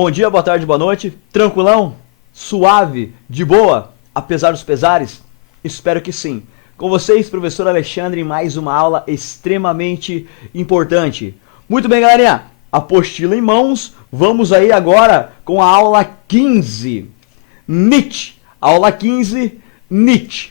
Bom dia, boa tarde, boa noite. Tranquilão? Suave? De boa? Apesar dos pesares? Espero que sim. Com vocês, professor Alexandre, em mais uma aula extremamente importante. Muito bem, galerinha. Apostila em mãos. Vamos aí agora com a aula 15. Nietzsche. Aula 15, Nietzsche.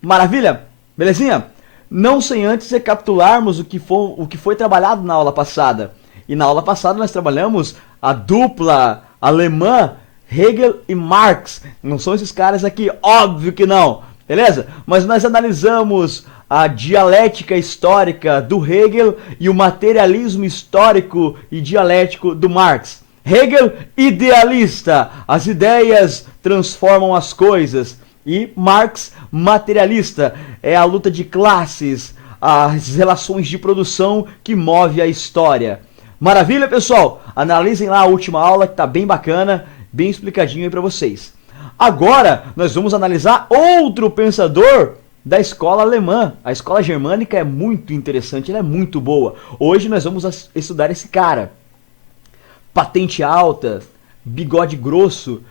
Maravilha? Belezinha? Não sem antes recapitularmos o que foi trabalhado na aula passada. E na aula passada nós trabalhamos a dupla alemã Hegel e Marx. Não são esses caras aqui, óbvio que não, beleza? Mas nós analisamos a dialética histórica do Hegel e o materialismo histórico e dialético do Marx. Hegel, idealista, as ideias transformam as coisas. E Marx, materialista, é a luta de classes, as relações de produção que move a história. Maravilha, pessoal? Analisem lá a última aula que está bem bacana, bem explicadinho aí para vocês. Agora, nós vamos analisar outro pensador da escola alemã. A escola germânica é muito interessante, ela é muito boa. Hoje nós vamos estudar esse cara. Patente alta, bigode grosso,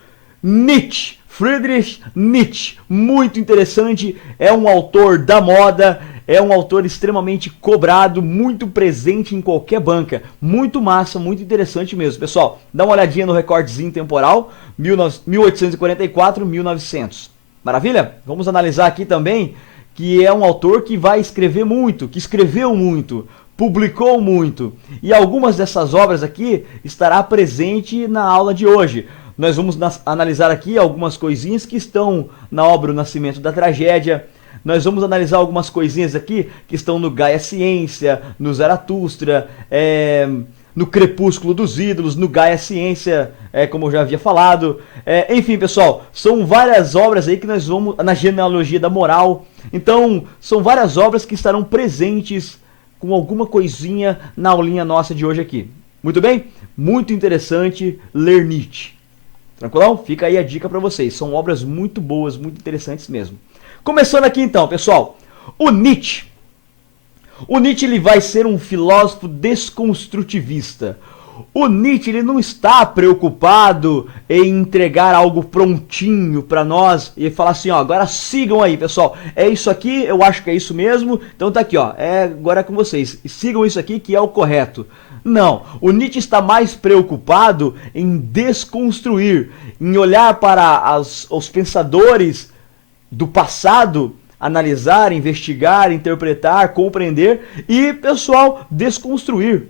Nietzsche, Friedrich Nietzsche, muito interessante, é um autor da moda, é um autor extremamente cobrado, muito presente em qualquer banca, muito massa, muito interessante mesmo. Pessoal, dá uma olhadinha no recordezinho temporal, 1844-1900, maravilha? Vamos analisar aqui também que é um autor que vai escrever muito, que escreveu muito, publicou muito, e algumas dessas obras aqui estará presente na aula de hoje. Nós vamos analisar aqui algumas coisinhas que estão na obra O Nascimento da Tragédia. Nós vamos analisar algumas coisinhas aqui que estão no Gaia Ciência, no Zaratustra, no Crepúsculo dos Ídolos, no Gaia Ciência, como eu já havia falado. Enfim, pessoal, são várias obras aí que nós vamos... Na Genealogia da Moral. Então, são várias obras que estarão presentes com alguma coisinha na aulinha nossa de hoje aqui. Muito bem? Muito interessante ler Nietzsche. Tranquilão? Fica aí a dica para vocês. São obras muito boas, muito interessantes mesmo. Começando aqui então, pessoal. O Nietzsche. O Nietzsche ele vai ser um filósofo desconstrutivista. O Nietzsche ele não está preocupado em entregar algo prontinho para nós e falar assim, ó, agora sigam aí, pessoal. É isso aqui, eu acho que é isso mesmo. Então tá aqui, ó, agora é com vocês. Sigam isso aqui que é o correto. Não, o Nietzsche está mais preocupado em desconstruir, em olhar para os pensadores do passado, analisar, investigar, interpretar, compreender e, pessoal, desconstruir.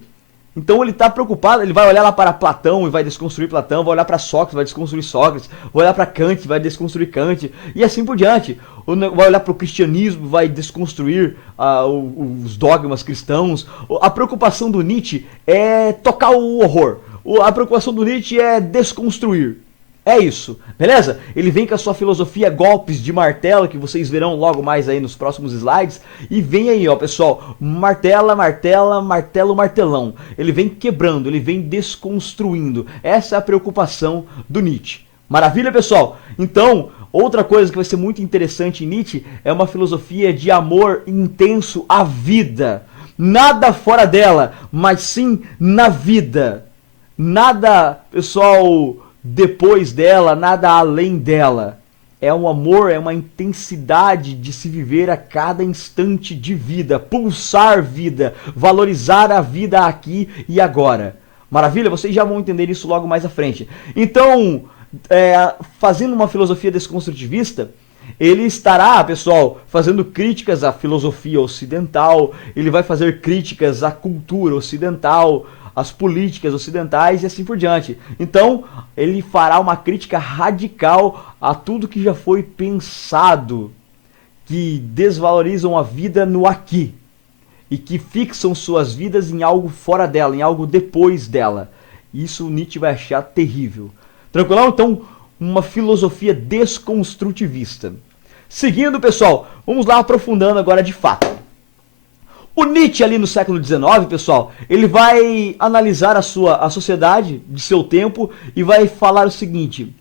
Então ele está preocupado, ele vai olhar lá para Platão e vai desconstruir Platão, vai olhar para Sócrates, vai desconstruir Sócrates, vai olhar para Kant, vai desconstruir Kant, e assim por diante. Vai olhar para o cristianismo, vai desconstruir os dogmas cristãos. A preocupação do Nietzsche é tocar o horror. A preocupação do Nietzsche é desconstruir. É isso, beleza? Ele vem com a sua filosofia golpes de martelo, que vocês verão logo mais aí nos próximos slides. E vem aí, ó, pessoal, martela, martela, martelo, martelão. Ele vem quebrando, ele vem desconstruindo. Essa é a preocupação do Nietzsche. Maravilha, pessoal? Então, outra coisa que vai ser muito interessante em Nietzsche é uma filosofia de amor intenso à vida. Nada fora dela, mas sim na vida. Nada, pessoal, depois dela, nada além dela. É um amor, é uma intensidade de se viver a cada instante de vida, pulsar vida, valorizar a vida aqui e agora. Maravilha? Vocês já vão entender isso logo mais à frente. Então, fazendo uma filosofia desconstrutivista, ele estará, pessoal, fazendo críticas à filosofia ocidental, ele vai fazer críticas à cultura ocidental, as políticas ocidentais e assim por diante. Então, ele fará uma crítica radical a tudo que já foi pensado, que desvalorizam a vida no aqui e que fixam suas vidas em algo fora dela, em algo depois dela. Isso o Nietzsche vai achar terrível. Tranquilão? Então, uma filosofia desconstrutivista. Seguindo, pessoal, vamos lá aprofundando agora de fato. O Nietzsche ali no século XIX, pessoal, ele vai analisar a sociedade de seu tempo e vai falar o seguinte: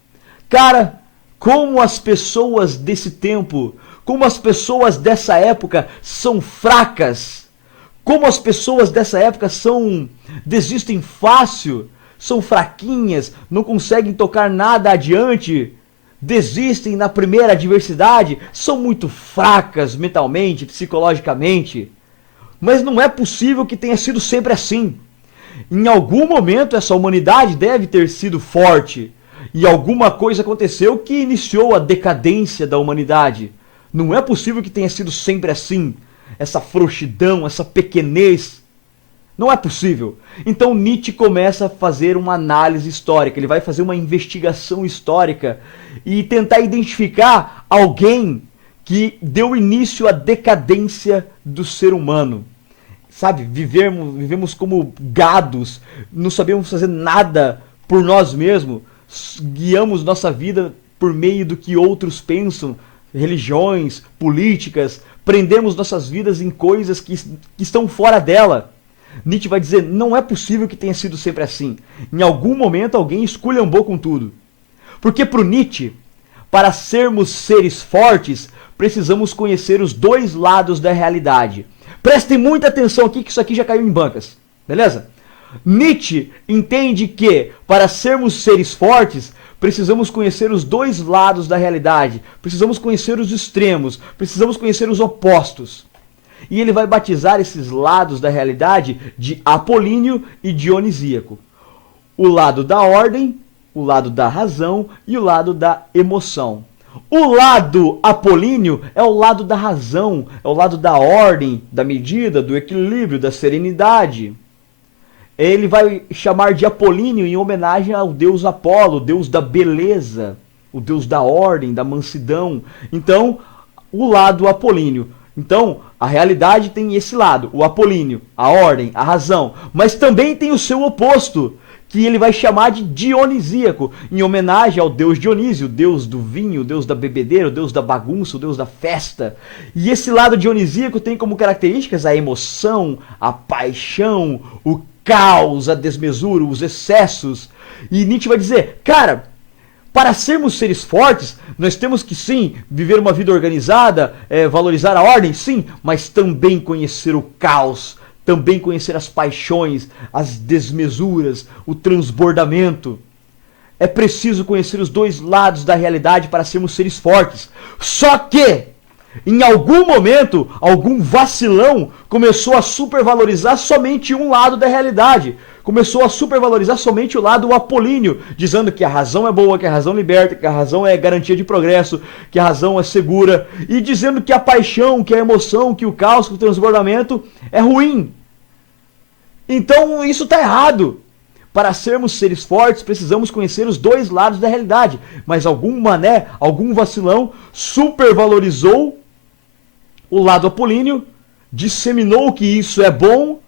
cara, como as pessoas desse tempo, como as pessoas dessa época são fracas, como as pessoas dessa época desistem fácil, são fraquinhas, não conseguem tocar nada adiante, desistem na primeira adversidade, são muito fracas mentalmente, psicologicamente. Mas não é possível que tenha sido sempre assim. Em algum momento essa humanidade deve ter sido forte. E alguma coisa aconteceu que iniciou a decadência da humanidade. Não é possível que tenha sido sempre assim. Essa frouxidão, essa pequenez. Não é possível. Então Nietzsche começa a fazer uma análise histórica. Ele vai fazer uma investigação histórica e tentar identificar alguém que deu início à decadência do ser humano. Sabe, vivemos como gados, não sabemos fazer nada por nós mesmos, guiamos nossa vida por meio do que outros pensam, religiões, políticas, prendemos nossas vidas em coisas que estão fora dela. Nietzsche vai dizer, não é possível que tenha sido sempre assim. Em algum momento alguém esculhambou com tudo. Porque para o Nietzsche, para sermos seres fortes, precisamos conhecer os dois lados da realidade. Prestem muita atenção aqui que isso aqui já caiu em bancas, beleza? Nietzsche entende que, para sermos seres fortes, precisamos conhecer os dois lados da realidade, precisamos conhecer os extremos, precisamos conhecer os opostos. E ele vai batizar esses lados da realidade de apolíneo e dionisíaco. O lado da ordem, o lado da razão e o lado da emoção. O lado apolíneo é o lado da razão, é o lado da ordem, da medida, do equilíbrio, da serenidade. Ele vai chamar de apolíneo em homenagem ao deus Apolo, o deus da beleza, o deus da ordem, da mansidão. Então, o lado apolíneo. Então, a realidade tem esse lado, o apolíneo, a ordem, a razão. Mas também tem o seu oposto, que ele vai chamar de dionisíaco, em homenagem ao deus Dionísio, o deus do vinho, o deus da bebedeira, o deus da bagunça, o deus da festa. E esse lado dionisíaco tem como características a emoção, a paixão, o caos, a desmesura, os excessos. E Nietzsche vai dizer, cara, para sermos seres fortes, nós temos que sim, viver uma vida organizada, valorizar a ordem, sim, mas também conhecer o caos, também conhecer as paixões, as desmesuras, o transbordamento. É preciso conhecer os dois lados da realidade para sermos seres fortes. Só que, em algum momento, algum vacilão começou a supervalorizar somente um lado da realidade. Começou a supervalorizar somente o lado apolíneo, dizendo que a razão é boa, que a razão liberta, que a razão é garantia de progresso, que a razão é segura, e dizendo que a paixão, que a emoção, que o caos, que o transbordamento é ruim. Então isso está errado. Para sermos seres fortes, precisamos conhecer os dois lados da realidade. Mas algum mané, algum vacilão, supervalorizou o lado apolíneo, disseminou que isso é bom,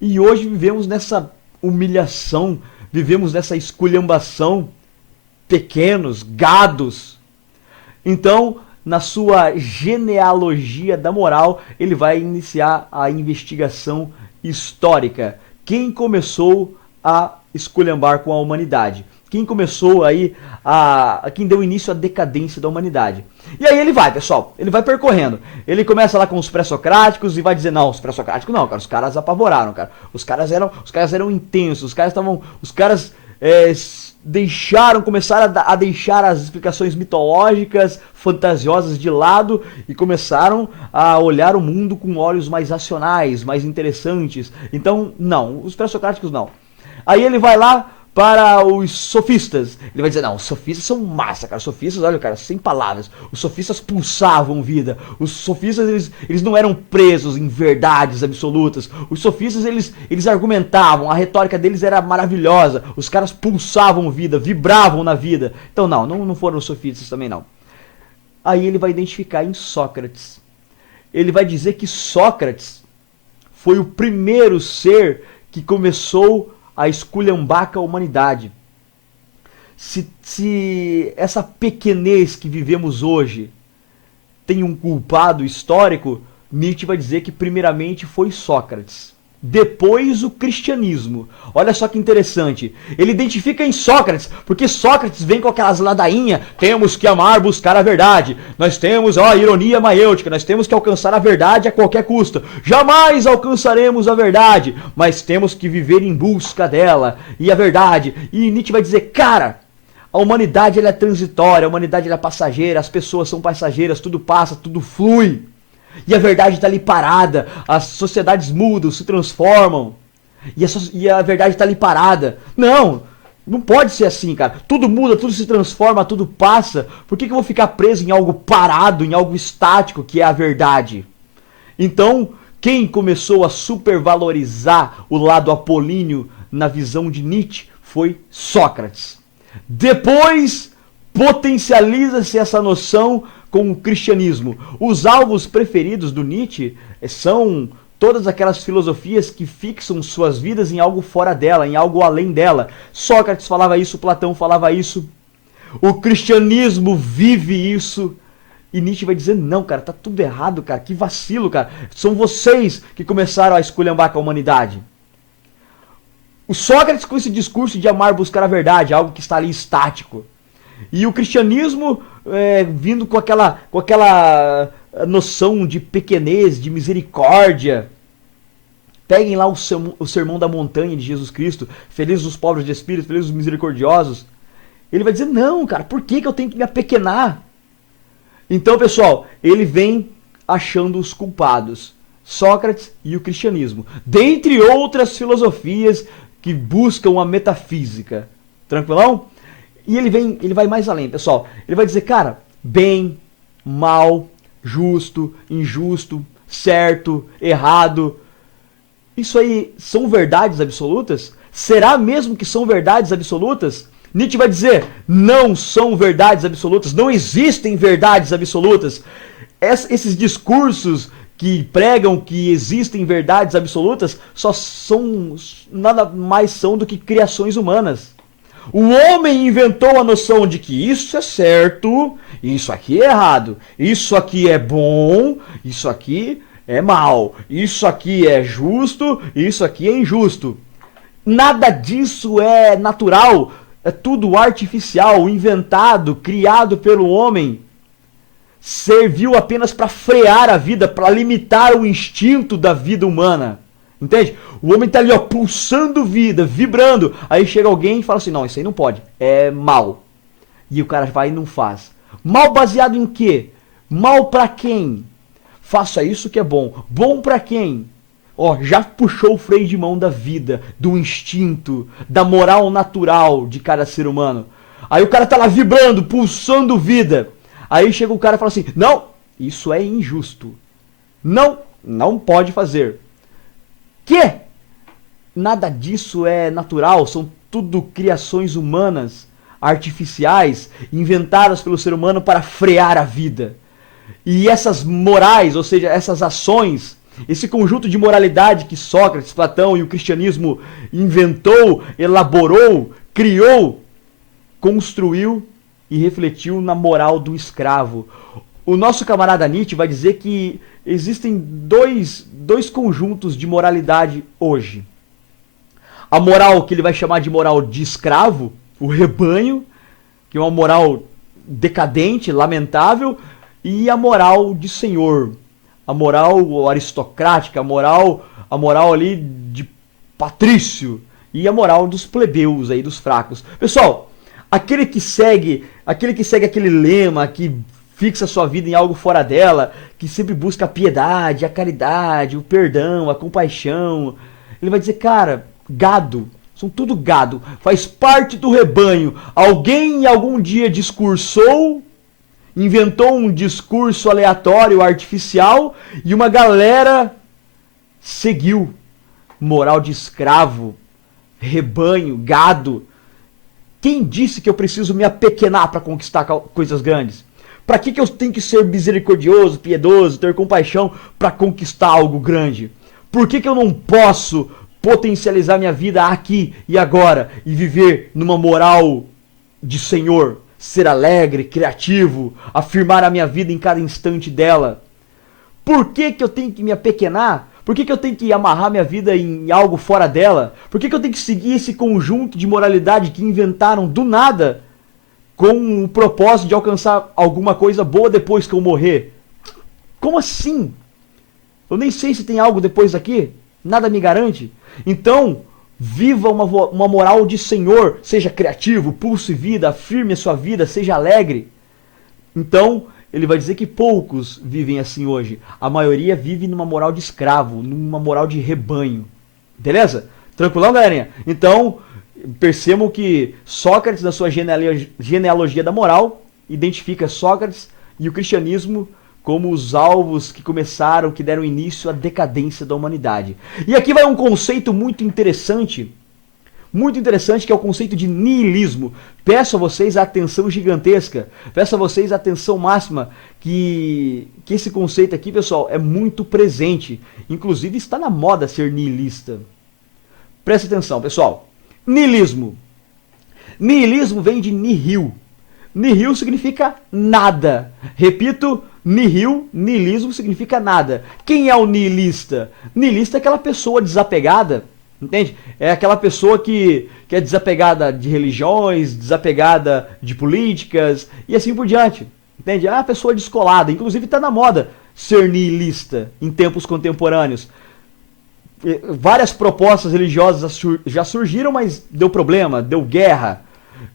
e hoje vivemos nessa humilhação, vivemos nessa esculhambação, pequenos, gados. Então, na sua genealogia da moral, ele vai iniciar a investigação histórica. Quem começou a esculhambar com a humanidade? Quem começou aí quem deu início à decadência da humanidade? E aí ele vai, pessoal, ele vai percorrendo. Ele começa lá com os pré-socráticos e vai dizer, não, os pré-socráticos não, cara, os caras apavoraram, cara. Os caras eram intensos, os caras começaram a deixar as explicações mitológicas, fantasiosas de lado e começaram a olhar o mundo com olhos mais racionais, mais interessantes. Então, não, os pré-socráticos não. Aí ele vai lá para os sofistas. Ele vai dizer, não, os sofistas são massa, cara. Os sofistas, olha, cara, sem palavras. Os sofistas pulsavam vida. Os sofistas, eles não eram presos em verdades absolutas. Os sofistas, eles argumentavam. A retórica deles era maravilhosa. Os caras pulsavam vida, vibravam na vida. Então, não foram os sofistas também, não. Aí ele vai identificar em Sócrates. Ele vai dizer que Sócrates foi o primeiro ser que começou a esculhambar com a humanidade. Se essa pequenez que vivemos hoje tem um culpado histórico, Nietzsche vai dizer que primeiramente foi Sócrates. depois o cristianismo. Olha só que interessante. Ele identifica em Sócrates, porque Sócrates vem com aquelas ladainhas, temos que amar, buscar a verdade. Nós temos, a ironia maiêutica, nós temos que alcançar a verdade a qualquer custo. Jamais alcançaremos a verdade, mas temos que viver em busca dela. E a verdade. E Nietzsche vai dizer, cara, a humanidade ela é transitória, a humanidade ela é passageira, as pessoas são passageiras, tudo passa, tudo flui. E a verdade está ali parada, as sociedades mudam, se transformam, e a verdade está ali parada. Não, não pode ser assim, cara. Tudo muda, tudo se transforma, tudo passa. Por que eu vou ficar preso em algo parado, em algo estático, que é a verdade? Então, quem começou a supervalorizar o lado apolíneo na visão de Nietzsche foi Sócrates. Depois, potencializa-se essa noção com o cristianismo. Os alvos preferidos do Nietzsche são todas aquelas filosofias que fixam suas vidas em algo fora dela, em algo além dela. Sócrates falava isso, Platão falava isso. O cristianismo vive isso. E Nietzsche vai dizer, não, cara, tá tudo errado, cara, que vacilo, cara. São vocês que começaram a esculhambar com a humanidade. O Sócrates com esse discurso de amar, buscar a verdade, algo que está ali estático. E o cristianismo vindo com aquela noção de pequenez, de misericórdia. Peguem lá o sermão da montanha de Jesus Cristo, felizes os pobres de espírito, felizes os misericordiosos. Ele vai dizer, não, cara, por que eu tenho que me apequenar? Então, pessoal, ele vem achando os culpados. Sócrates e o cristianismo. Dentre outras filosofias que buscam a metafísica. Tranquilão? E ele vai mais além, pessoal. Ele vai dizer, cara, bem, mal, justo, injusto, certo, errado. Isso aí são verdades absolutas? Será mesmo que são verdades absolutas? Nietzsche vai dizer, não são verdades absolutas, não existem verdades absolutas. Esses discursos que pregam que existem verdades absolutas só são, nada mais são do que criações humanas. O homem inventou a noção de que isso é certo, isso aqui é errado, isso aqui é bom, isso aqui é mal, isso aqui é justo, isso aqui é injusto. Nada disso é natural, é tudo artificial, inventado, criado pelo homem. Serviu apenas para frear a vida, para limitar o instinto da vida humana. Entende? O homem tá ali, ó, pulsando vida, vibrando. Aí chega alguém e fala assim, não, isso aí não pode, é mal. E o cara vai e não faz. Mal baseado em quê? Mal para quem? Faça isso que é bom. Bom para quem? Ó, já puxou o freio de mão da vida, do instinto, da moral natural de cada ser humano. Aí o cara tá lá vibrando, pulsando vida. Aí chega o cara e fala assim, não, isso é injusto. Não, não pode fazer. Que? Nada disso é natural, são tudo criações humanas, artificiais, inventadas pelo ser humano para frear a vida. E essas morais, ou seja, essas ações, esse conjunto de moralidade que Sócrates, Platão e o cristianismo inventou, elaborou, criou, construiu e refletiu na moral do escravo. O nosso camarada Nietzsche vai dizer que existem dois conjuntos de moralidade hoje. A moral que ele vai chamar de moral de escravo, o rebanho, que é uma moral decadente, lamentável, e a moral de senhor, a moral aristocrática, a moral ali de patrício, e a moral dos plebeus aí, dos fracos. Pessoal, aquele que segue aquele lema, que fixa sua vida em algo fora dela, que sempre busca a piedade, a caridade, o perdão, a compaixão, ele vai dizer, cara, gado, são tudo gado, faz parte do rebanho. Alguém algum dia discursou, inventou um discurso aleatório, artificial, e uma galera seguiu. Moral de escravo, rebanho, gado. Quem disse que eu preciso me apequenar para conquistar coisas grandes? Para que eu tenho que ser misericordioso, piedoso, ter compaixão para conquistar algo grande? Por que eu não posso potencializar minha vida aqui e agora e viver numa moral de Senhor? Ser alegre, criativo, afirmar a minha vida em cada instante dela. Por que eu tenho que me apequenar? Por que eu tenho que amarrar minha vida em algo fora dela? Por que eu tenho que seguir esse conjunto de moralidade que inventaram do nada com o propósito de alcançar alguma coisa boa depois que eu morrer? Como assim? Eu nem sei se tem algo depois daqui. Nada me garante. Então, viva uma moral de Senhor. Seja criativo, pulse vida, afirme a sua vida, seja alegre. Então, ele vai dizer que poucos vivem assim hoje. A maioria vive numa moral de escravo, numa moral de rebanho. Beleza? Tranquilão, galerinha? Então, percebam que Sócrates, na sua genealogia da moral, identifica Sócrates e o cristianismo como os alvos que começaram, que deram início à decadência da humanidade. E aqui vai um conceito muito interessante, que é o conceito de niilismo. Peço a vocês a atenção gigantesca, peço a vocês a atenção máxima, que esse conceito aqui, pessoal, é muito presente. Inclusive está na moda ser niilista. Presta atenção, pessoal. Niilismo. Niilismo vem de nihil. Nihil significa nada. Repito, nihil, niilismo significa nada. Quem é o niilista? Niilista é aquela pessoa desapegada, entende? É aquela pessoa que é desapegada de religiões, desapegada de políticas e assim por diante. Entende? É uma pessoa descolada. Inclusive está na moda ser niilista em tempos contemporâneos. Várias propostas religiosas já surgiram, mas deu problema, deu guerra.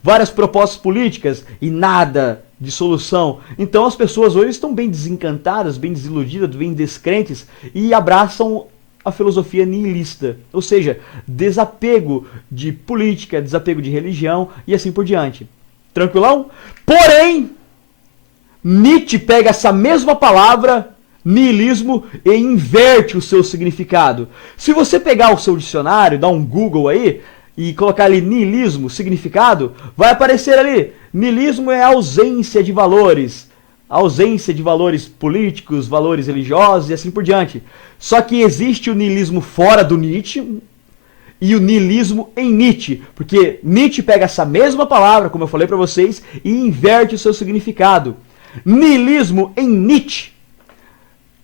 Várias propostas políticas e nada de solução. Então as pessoas hoje estão bem desencantadas, bem desiludidas, bem descrentes e abraçam a filosofia nihilista, ou seja, desapego de política, desapego de religião e assim por diante. Tranquilão? Porém, Nietzsche pega essa mesma palavra, niilismo, e inverte o seu significado. Se você pegar o seu dicionário, dar um Google aí e colocar ali niilismo, significado, vai aparecer ali. Niilismo é ausência de valores. Ausência de valores políticos, valores religiosos e assim por diante. Só que existe o niilismo fora do Nietzsche e o niilismo em Nietzsche. Porque Nietzsche pega essa mesma palavra, como eu falei para vocês, e inverte o seu significado. Niilismo em Nietzsche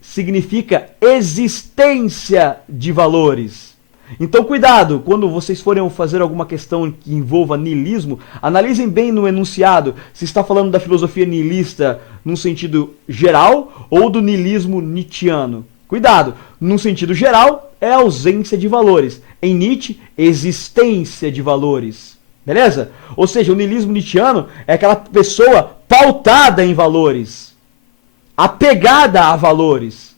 significa existência de valores. Então cuidado, quando vocês forem fazer alguma questão que envolva niilismo, analisem bem no enunciado se está falando da filosofia nihilista num sentido geral ou do niilismo nietzschiano. Cuidado, num sentido geral é ausência de valores. Em Nietzsche, existência de valores. Beleza? Ou seja, o niilismo nietzschiano é aquela pessoa pautada em valores, apegada a valores.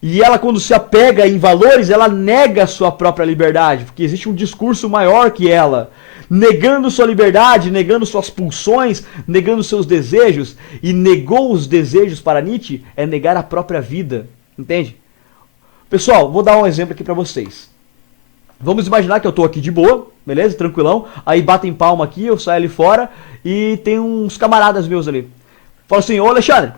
E ela, quando se apega em valores, ela nega a sua própria liberdade, porque existe um discurso maior que ela, negando sua liberdade, negando suas pulsões, negando seus desejos. E negou os desejos para Nietzsche é negar a própria vida, entende? Pessoal, vou dar um exemplo aqui para vocês. Vamos imaginar que eu estou aqui de boa, beleza? Tranquilão. Aí batem palma aqui, eu saio ali fora e tem uns camaradas meus ali. Falo assim, ô Alexandre,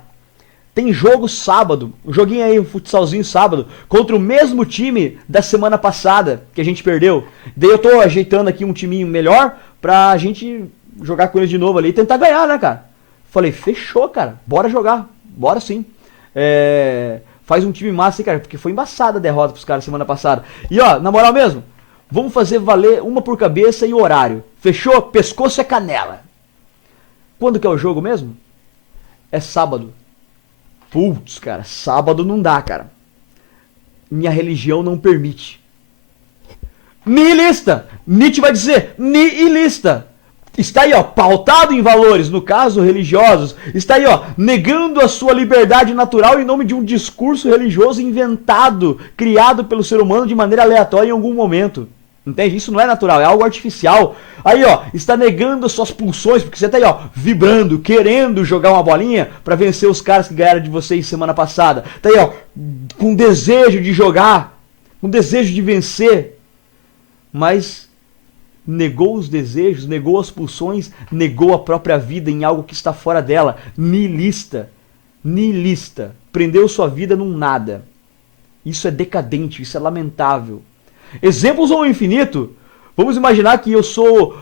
tem jogo sábado, um joguinho aí, um futsalzinho sábado, contra o mesmo time da semana passada, que a gente perdeu. Daí eu tô ajeitando aqui um timinho melhor pra gente jogar com eles de novo ali e tentar ganhar, né, cara? Falei, fechou, cara, bora jogar, bora sim. Faz um time massa aí, cara, porque foi embaçada a derrota pros caras semana passada. E ó, na moral mesmo, vamos fazer valer uma por cabeça e o horário. Fechou? Pescoço é canela. Quando que é o jogo mesmo? É sábado. Putz, cara, sábado não dá, cara. Minha religião não permite. Nihilista! Nietzsche vai dizer, nihilista! Está aí, ó, pautado em valores, no caso religiosos. Está aí, ó, negando a sua liberdade natural em nome de um discurso religioso inventado, criado pelo ser humano de maneira aleatória em algum momento. Entende? Isso não é natural, é algo artificial. Aí, ó, está negando as suas pulsões, porque você está aí, ó, vibrando, querendo jogar uma bolinha para vencer os caras que ganharam de vocês semana passada. Está aí, ó, com desejo de jogar, com desejo de vencer. Mas negou os desejos, negou as pulsões, negou a própria vida em algo que está fora dela. Nihilista. Nihilista. Prendeu sua vida num nada. Isso é decadente, isso é lamentável. Exemplos ao infinito. Vamos imaginar que eu sou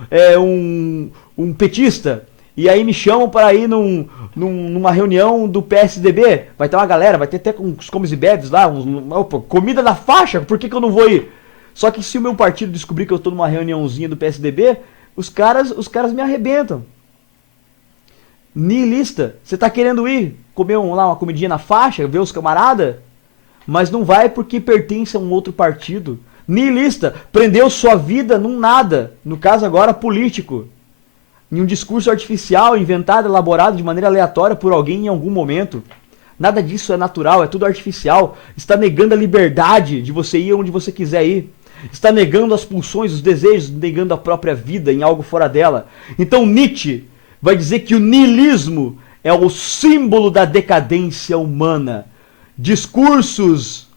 um petista e aí me chamam para ir numa reunião do PSDB. Vai ter uma galera, vai ter até uns comes e bebes lá, opa, comida na faixa, por que eu não vou ir? Só que se o meu partido descobrir que eu estou numa reuniãozinha do PSDB, os caras me arrebentam. Nihilista, você tá querendo ir comer lá uma comidinha na faixa, ver os camarada, mas não vai porque pertence a um outro partido. Nihilista, prendeu sua vida num nada, no caso agora político, em um discurso artificial, inventado, elaborado de maneira aleatória por alguém em algum momento. Nada disso é natural, é tudo artificial. Está negando a liberdade de você ir onde você quiser ir. Está negando as pulsões, os desejos, negando a própria vida em algo fora dela. Então Nietzsche vai dizer que o niilismo é o símbolo da decadência humana. Discursos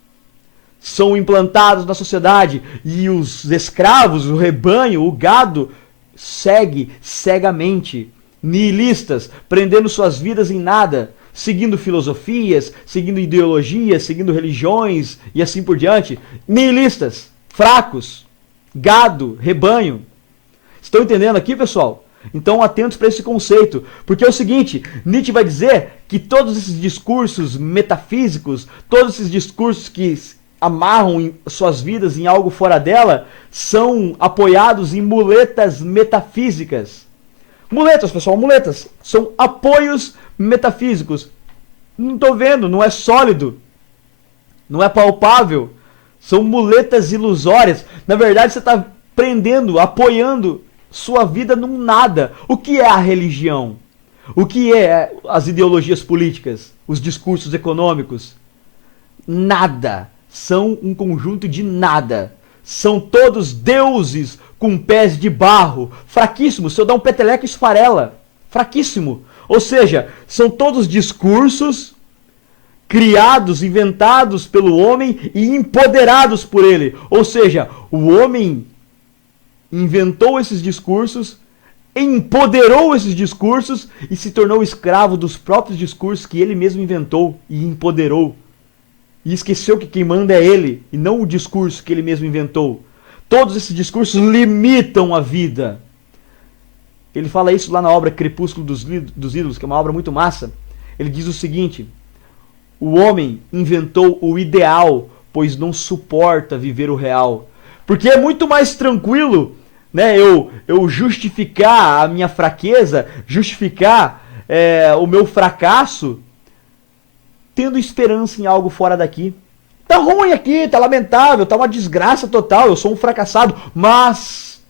são implantados na sociedade e os escravos, o rebanho, o gado, segue cegamente. Nihilistas, prendendo suas vidas em nada, seguindo filosofias, seguindo ideologias, seguindo religiões e assim por diante. Nihilistas, fracos, gado, rebanho. Estão entendendo aqui, pessoal? Então atentos para esse conceito, porque é o seguinte, Nietzsche vai dizer que todos esses discursos metafísicos, todos esses discursos que amarram suas vidas em algo fora dela, são apoiados em muletas metafísicas. Muletas, pessoal, muletas. São apoios metafísicos. Não estou vendo, não é sólido, não é palpável. São muletas ilusórias. Na verdade, você está prendendo, apoiando sua vida num nada. O que é a religião? O que é as ideologias políticas? Os discursos econômicos? Nada. São um conjunto de nada. São todos deuses com pés de barro. Fraquíssimo. Se eu dar um peteleco, esfarela. Fraquíssimo. Ou seja, são todos discursos criados, inventados pelo homem e empoderados por ele. Ou seja, o homem inventou esses discursos, empoderou esses discursos e se tornou escravo dos próprios discursos que ele mesmo inventou e empoderou. E esqueceu que quem manda é ele e não o discurso que ele mesmo inventou. Todos esses discursos limitam a vida. Ele fala isso lá na obra Crepúsculo dos Ídolos, que é uma obra muito massa. Ele diz o seguinte: o homem inventou o ideal, pois não suporta viver o real. Porque é muito mais tranquilo, né, eu justificar a minha fraqueza, justificar o meu fracasso, tendo esperança em algo fora daqui. Tá ruim aqui, tá lamentável, tá uma desgraça total, eu sou um fracassado, mas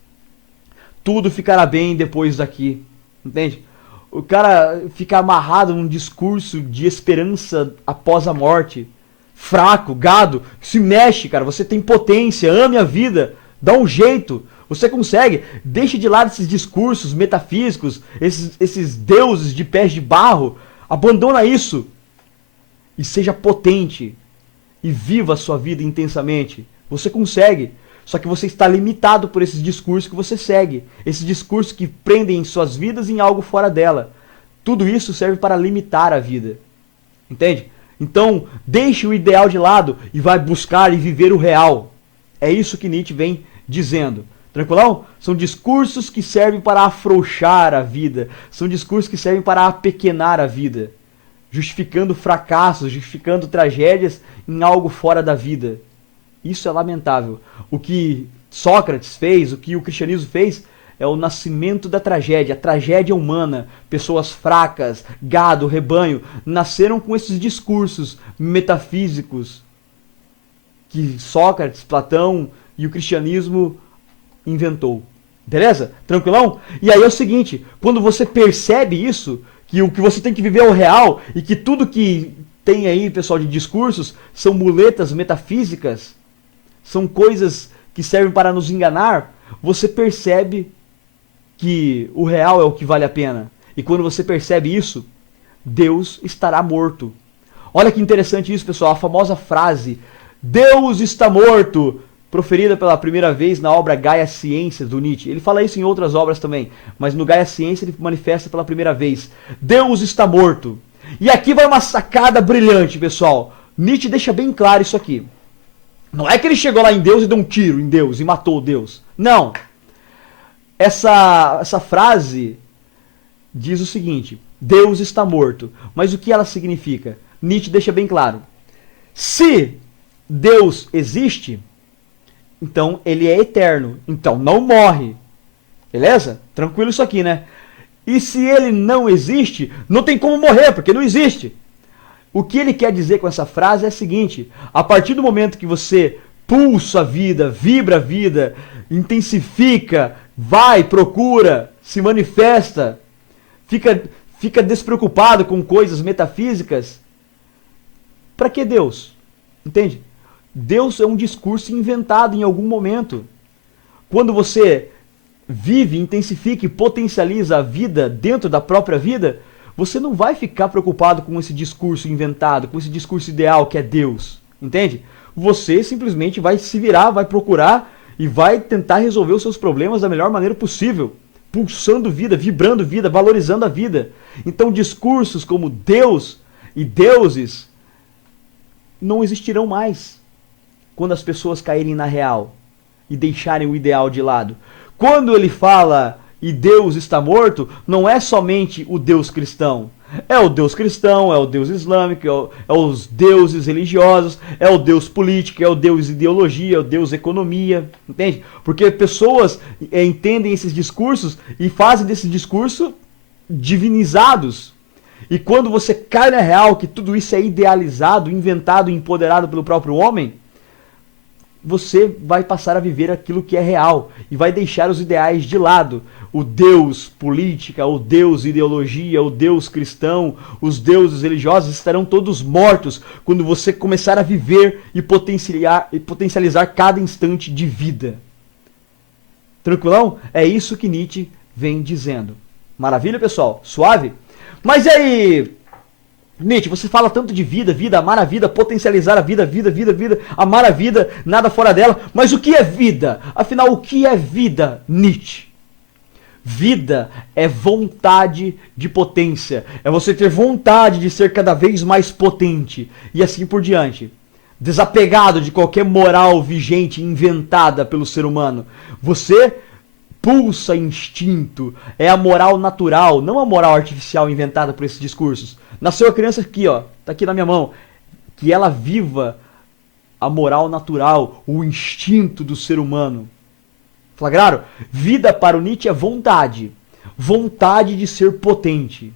tudo ficará bem depois daqui. Entende? O cara fica amarrado num discurso de esperança após a morte. Fraco, gado, se mexe, cara. Você tem potência, ame a vida, dá um jeito. Você consegue. Deixe de lado esses discursos metafísicos, esses deuses de pés de barro. Abandona isso. E seja potente. E viva a sua vida intensamente. Você consegue. Só que você está limitado por esses discursos que você segue. Esses discursos que prendem suas vidas em algo fora dela. Tudo isso serve para limitar a vida. Entende? Então, deixe o ideal de lado e vai buscar e viver o real. É isso que Nietzsche vem dizendo. Tranquilão? São discursos que servem para afrouxar a vida. São discursos que servem para apequenar a vida. Justificando fracassos, justificando tragédias em algo fora da vida. Isso é lamentável. O que Sócrates fez, o que o cristianismo fez, é o nascimento da tragédia, a tragédia humana. Pessoas fracas, gado, rebanho, nasceram com esses discursos metafísicos que Sócrates, Platão e o cristianismo inventou. Beleza? Tranquilão? E aí é o seguinte, quando você percebe isso, que o que você tem que viver é o real, e que tudo que tem aí, pessoal, de discursos, são muletas metafísicas, são coisas que servem para nos enganar, você percebe que o real é o que vale a pena. E quando você percebe isso, Deus estará morto. Olha que interessante isso, pessoal, a famosa frase Deus está morto, proferida pela primeira vez na obra Gaia Ciência, do Nietzsche. Ele fala isso em outras obras também, mas no Gaia Ciência ele manifesta pela primeira vez. Deus está morto. E aqui vai uma sacada brilhante, pessoal. Nietzsche deixa bem claro isso aqui. Não é que ele chegou lá em Deus e deu um tiro em Deus e matou Deus. Não. Essa frase diz o seguinte: Deus está morto. Mas o que ela significa? Nietzsche deixa bem claro. Se Deus existe, então ele é eterno, então não morre. Beleza? Tranquilo isso aqui, né? E se ele não existe, não tem como morrer, porque não existe. O que ele quer dizer com essa frase é o seguinte: a partir do momento que você pulsa a vida, vibra a vida, intensifica, vai, procura, se manifesta, fica despreocupado com coisas metafísicas, para que Deus? Entende? Deus é um discurso inventado em algum momento. Quando você vive, intensifica e potencializa a vida dentro da própria vida, você não vai ficar preocupado com esse discurso inventado, com esse discurso ideal que é Deus. Entende? Você simplesmente vai se virar, vai procurar e vai tentar resolver os seus problemas da melhor maneira possível, pulsando vida, vibrando vida, valorizando a vida. Então discursos como Deus e deuses não existirão mais quando as pessoas caírem na real e deixarem o ideal de lado. Quando ele fala e Deus está morto, não é somente o Deus cristão. É o Deus cristão, é o Deus islâmico, é os deuses religiosos, é o Deus político, é o Deus ideologia, é o Deus economia, entende? Porque pessoas entendem esses discursos e fazem desse discurso divinizados. E quando você cai na real que tudo isso é idealizado, inventado e empoderado pelo próprio homem, você vai passar a viver aquilo que é real e vai deixar os ideais de lado. O Deus política, o Deus ideologia, o Deus cristão, os deuses religiosos estarão todos mortos quando você começar a viver e potencializar cada instante de vida. Tranquilão? É isso que Nietzsche vem dizendo. Maravilha, pessoal? Suave? Mas e aí, Nietzsche, você fala tanto de vida, vida, amar a vida, potencializar a vida, vida, vida, vida, amar a vida, nada fora dela. Mas o que é vida? Afinal, o que é vida, Nietzsche? Vida é vontade de potência. É você ter vontade de ser cada vez mais potente. E assim por diante. Desapegado de qualquer moral vigente inventada pelo ser humano. Você pulsa instinto. É a moral natural, não a moral artificial inventada por esses discursos. Nasceu a criança aqui, ó, tá aqui na minha mão. Que ela viva a moral natural, o instinto do ser humano. Flagraram? Vida para o Nietzsche é vontade. Vontade de ser potente.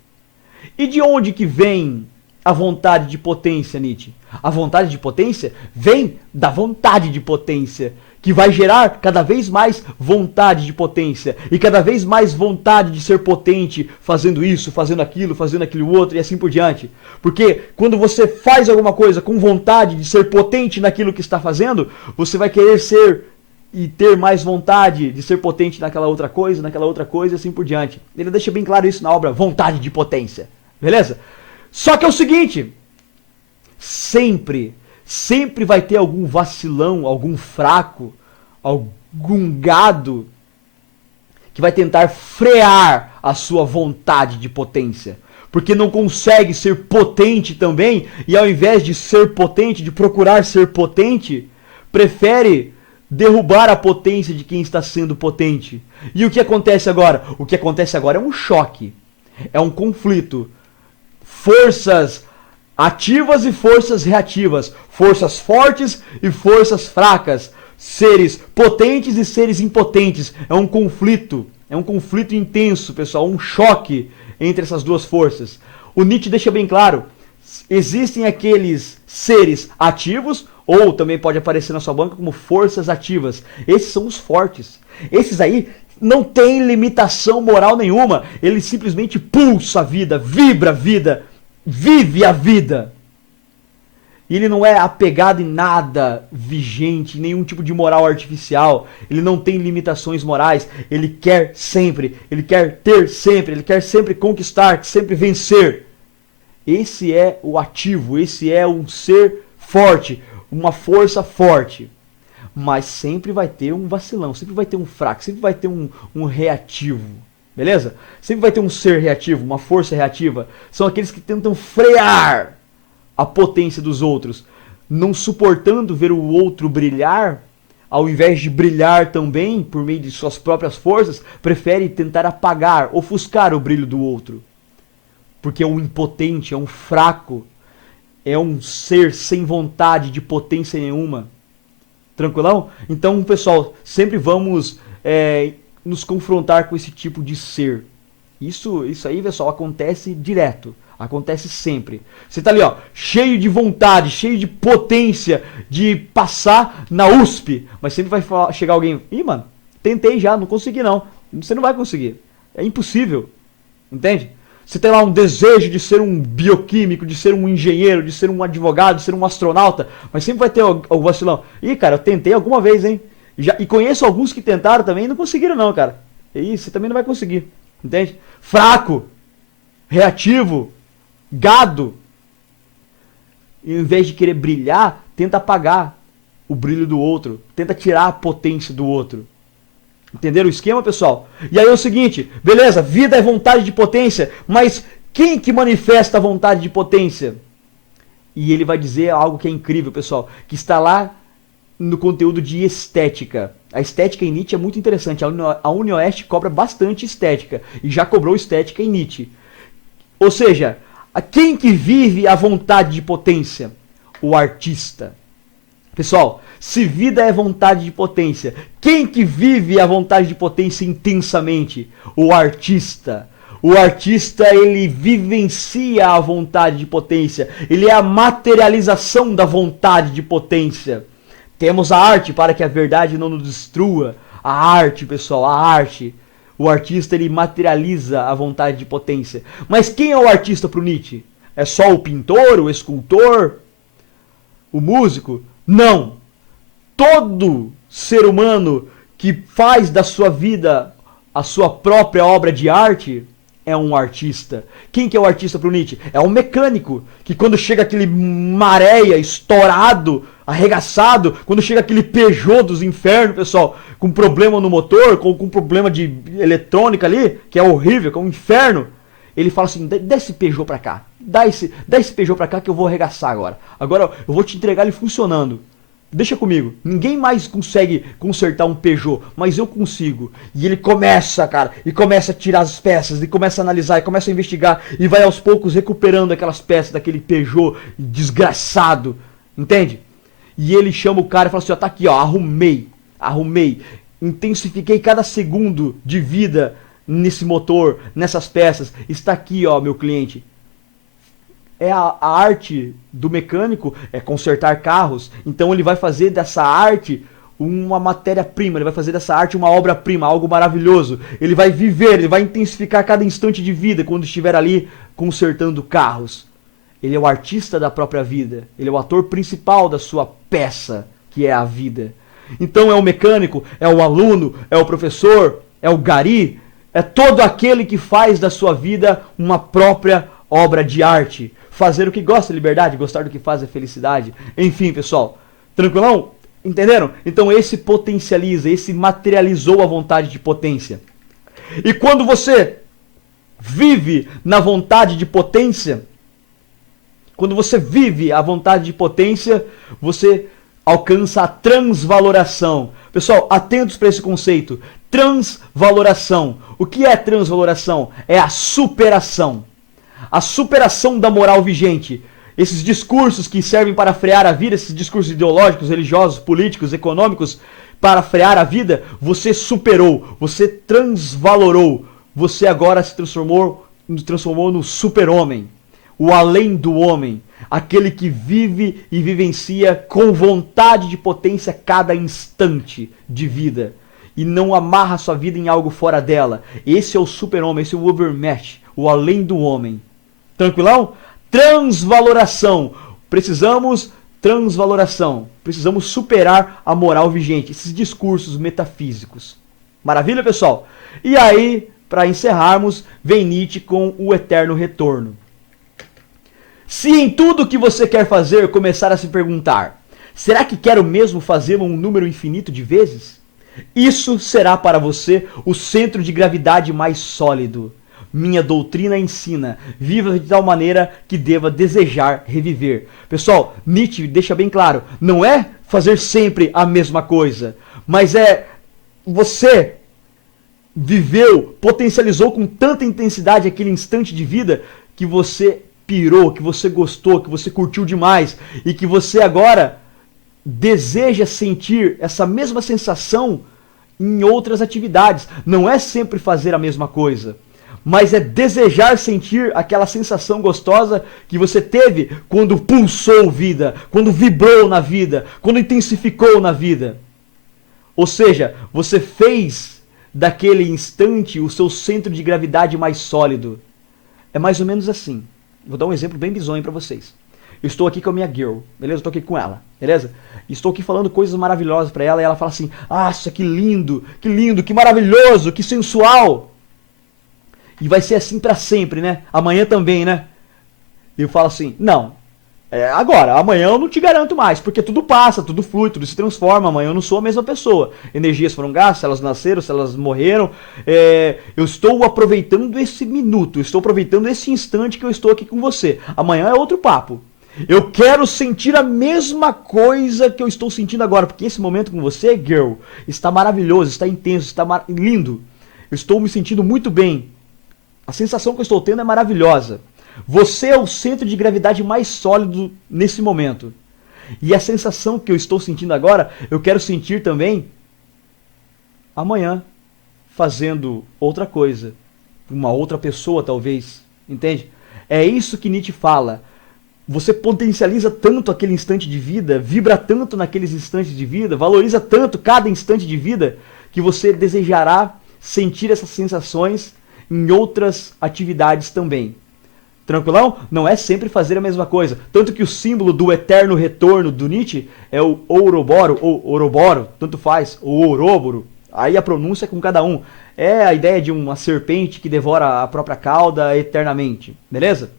E de onde que vem a vontade de potência, Nietzsche? A vontade de potência vem da vontade de potência, que vai gerar cada vez mais vontade de potência e cada vez mais vontade de ser potente, fazendo isso, fazendo aquilo outro e assim por diante. Porque quando você faz alguma coisa com vontade de ser potente naquilo que está fazendo, você vai querer ser e ter mais vontade de ser potente naquela outra coisa e assim por diante. Ele deixa bem claro isso na obra Vontade de Potência. Beleza? Só que é o seguinte, sempre vai ter algum vacilão, algum fraco, algum gado que vai tentar frear a sua vontade de potência. Porque não consegue ser potente também, e ao invés de ser potente, de procurar ser potente, prefere derrubar a potência de quem está sendo potente. E o que acontece agora? O que acontece agora é um choque, é um conflito. Forças ativas e forças reativas, forças fortes e forças fracas, seres potentes e seres impotentes. É um conflito intenso, pessoal, um choque entre essas duas forças. O Nietzsche deixa bem claro, existem aqueles seres ativos, ou também pode aparecer na sua banca como forças ativas. Esses são os fortes. Esses aí não tem limitação moral nenhuma, ele simplesmente pulsa a vida, vibra a vida, vive a vida. E ele não é apegado em nada vigente, nenhum tipo de moral artificial. Ele não tem limitações morais. Ele quer sempre, ele quer ter sempre, ele quer sempre conquistar, sempre vencer. Esse é o ativo, esse é um ser forte, uma força forte. Mas sempre vai ter um vacilão, sempre vai ter um fraco, sempre vai ter um reativo. Beleza? Sempre vai ter um ser reativo, uma força reativa. São aqueles que tentam frear a potência dos outros, não suportando ver o outro brilhar, ao invés de brilhar também por meio de suas próprias forças, prefere tentar apagar, ofuscar o brilho do outro. Porque é um impotente, é um fraco, é um ser sem vontade de potência nenhuma. Tranquilão? Então, pessoal, sempre vamos nos confrontar com esse tipo de ser. Isso aí, pessoal, acontece direto. Acontece sempre. Você tá ali, ó, cheio de vontade, cheio de potência de passar na USP. Mas sempre vai chegar alguém, ih, mano, tentei já, não consegui não. Você não vai conseguir. É impossível. Entende? Você tem lá um desejo de ser um bioquímico, de ser um engenheiro, de ser um advogado, de ser um astronauta. Mas sempre vai ter o vacilão. Ih, cara, eu tentei alguma vez, hein? E conheço alguns que tentaram também e não conseguiram não, cara. E você também não vai conseguir. Entende? Fraco. Reativo. Gado. E ao invés de querer brilhar, tenta apagar o brilho do outro. Tenta tirar a potência do outro. Entenderam o esquema, pessoal? E aí é o seguinte, beleza, vida é vontade de potência, mas quem que manifesta a vontade de potência? E ele vai dizer algo que é incrível, pessoal, que está lá no conteúdo de estética. A estética em Nietzsche é muito interessante. A UniOeste cobra bastante estética, e já cobrou estética em Nietzsche. Ou seja, quem que vive a vontade de potência? O artista. Pessoal, se vida é vontade de potência, quem que vive a vontade de potência intensamente? O artista. O artista, ele vivencia a vontade de potência. Ele é a materialização da vontade de potência. Temos a arte para que a verdade não nos destrua. A arte, pessoal, a arte. O artista, ele materializa a vontade de potência. Mas quem é o artista para o Nietzsche? É só o pintor, o escultor, o músico? Não! Todo ser humano que faz da sua vida a sua própria obra de arte é um artista. Quem que é o artista para o Nietzsche? É um mecânico, que quando chega aquele maréia estourado, arregaçado, quando chega aquele Peugeot dos infernos, pessoal, com problema no motor, com problema de eletrônica ali, que é horrível, que é um inferno, ele fala assim, dá esse Peugeot pra cá, dá esse Peugeot pra cá que eu vou arregaçar agora. Agora eu vou te entregar ele funcionando. Deixa comigo, ninguém mais consegue consertar um Peugeot, mas eu consigo. E ele começa, cara, e começa a tirar as peças, e começa a analisar, e começa a investigar, e vai aos poucos recuperando aquelas peças daquele Peugeot desgraçado, entende? E ele chama o cara e fala assim, ó, tá aqui, ó, arrumei, intensifiquei cada segundo de vida nesse motor, nessas peças, está aqui, ó, meu cliente. É a arte do mecânico é consertar carros, então ele vai fazer dessa arte uma matéria-prima, ele vai fazer dessa arte uma obra-prima, algo maravilhoso. Ele vai viver, ele vai intensificar cada instante de vida quando estiver ali consertando carros. Ele é o artista da própria vida, ele é o ator principal da sua peça, que é a vida. Então é o mecânico, é o aluno, é o professor, é o gari, é todo aquele que faz da sua vida uma própria obra de arte. Fazer o que gosta é liberdade, gostar do que faz é felicidade. Enfim, pessoal, tranquilão? Entenderam? Então esse potencializa, esse materializou a vontade de potência. E quando você vive na vontade de potência, quando você vive a vontade de potência, você alcança a transvaloração. Pessoal, atentos para esse conceito. Transvaloração. O que é transvaloração? É a superação. A superação da moral vigente. Esses discursos que servem para frear a vida, esses discursos ideológicos, religiosos, políticos, econômicos, para frear a vida, você superou, você transvalorou. Você agora se transformou no super-homem. O além do homem. Aquele que vive e vivencia com vontade de potência cada instante de vida. E não amarra sua vida em algo fora dela. Esse é o super-homem, esse é o overmatch, o além do homem. Tranquilão? Transvaloração. Precisamos transvaloração. Precisamos superar a moral vigente. Esses discursos metafísicos. Maravilha, pessoal? E aí, para encerrarmos, vem Nietzsche com o eterno retorno. Se em tudo que você quer fazer começar a se perguntar, será que quero mesmo fazê-lo um número infinito de vezes? Isso será para você o centro de gravidade mais sólido. Minha doutrina ensina, viva de tal maneira que deva desejar reviver. Pessoal, Nietzsche deixa bem claro, não é fazer sempre a mesma coisa, mas é você viveu, potencializou com tanta intensidade aquele instante de vida que você pirou, que você gostou, que você curtiu demais e que você agora deseja sentir essa mesma sensação em outras atividades. Não é sempre fazer a mesma coisa, mas é desejar sentir aquela sensação gostosa que você teve quando pulsou vida, quando vibrou na vida, quando intensificou na vida. Ou seja, você fez daquele instante o seu centro de gravidade mais sólido. É mais ou menos assim. Vou dar um exemplo bem bizonho para vocês. Eu estou aqui com a minha girl, beleza? Eu estou aqui com ela, beleza? Estou aqui falando coisas maravilhosas para ela e ela fala assim: "Nossa, que lindo, que maravilhoso, que sensual". E vai ser assim para sempre, né? Amanhã também, né? E eu falo assim: "Não. Agora, amanhã eu não te garanto mais, porque tudo passa, tudo flui, tudo se transforma. Amanhã eu não sou a mesma pessoa. Energias foram gastas, se elas nasceram, se elas morreram. Eu estou aproveitando esse minuto, estou aproveitando esse instante que eu estou aqui com você. Amanhã é outro papo. Eu quero sentir a mesma coisa que eu estou sentindo agora, porque esse momento com você, girl, está maravilhoso, está intenso, está lindo. Eu estou me sentindo muito bem. A sensação que eu estou tendo é maravilhosa. Você é o centro de gravidade mais sólido nesse momento. E a sensação que eu estou sentindo agora, eu quero sentir também amanhã, fazendo outra coisa. Uma outra pessoa, talvez. Entende? É isso que Nietzsche fala. Você potencializa tanto aquele instante de vida, vibra tanto naqueles instantes de vida, valoriza tanto cada instante de vida, que você desejará sentir essas sensações em outras atividades também. Tranquilão? Não é sempre fazer a mesma coisa. Tanto que o símbolo do eterno retorno do Nietzsche é o Ouroboro, ou Ouroboro, tanto faz, o Ouroboros. Aí a pronúncia é com cada um. É a ideia de uma serpente que devora a própria cauda eternamente. Beleza?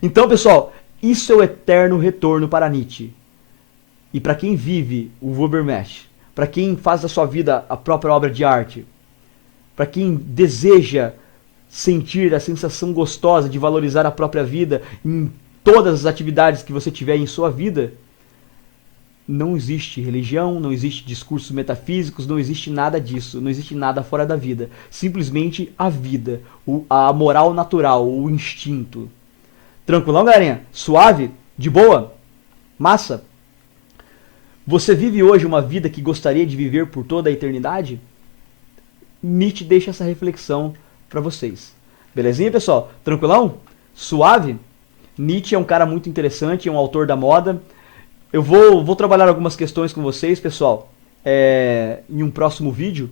Então, pessoal, isso é o eterno retorno para Nietzsche. E para quem vive o Übermensch, para quem faz da sua vida a própria obra de arte, para quem deseja sentir a sensação gostosa de valorizar a própria vida em todas as atividades que você tiver em sua vida, não existe religião, não existe discursos metafísicos, não existe nada disso, não existe nada fora da vida. Simplesmente a vida, a moral natural, o instinto. Tranquilão, galerinha? Suave? De boa? Massa? Você vive hoje uma vida que gostaria de viver por toda a eternidade? Nietzsche deixa essa reflexão para vocês. Belezinha, pessoal? Tranquilão? Suave? Nietzsche é um cara muito interessante, é um autor da moda. Eu vou trabalhar algumas questões com vocês, pessoal, em um próximo vídeo,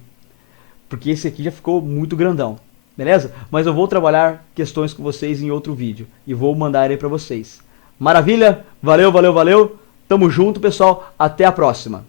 porque esse aqui já ficou muito grandão, beleza? Mas eu vou trabalhar questões com vocês em outro vídeo e vou mandar aí para vocês. Maravilha? Valeu, valeu, valeu. Tamo junto, pessoal. Até a próxima.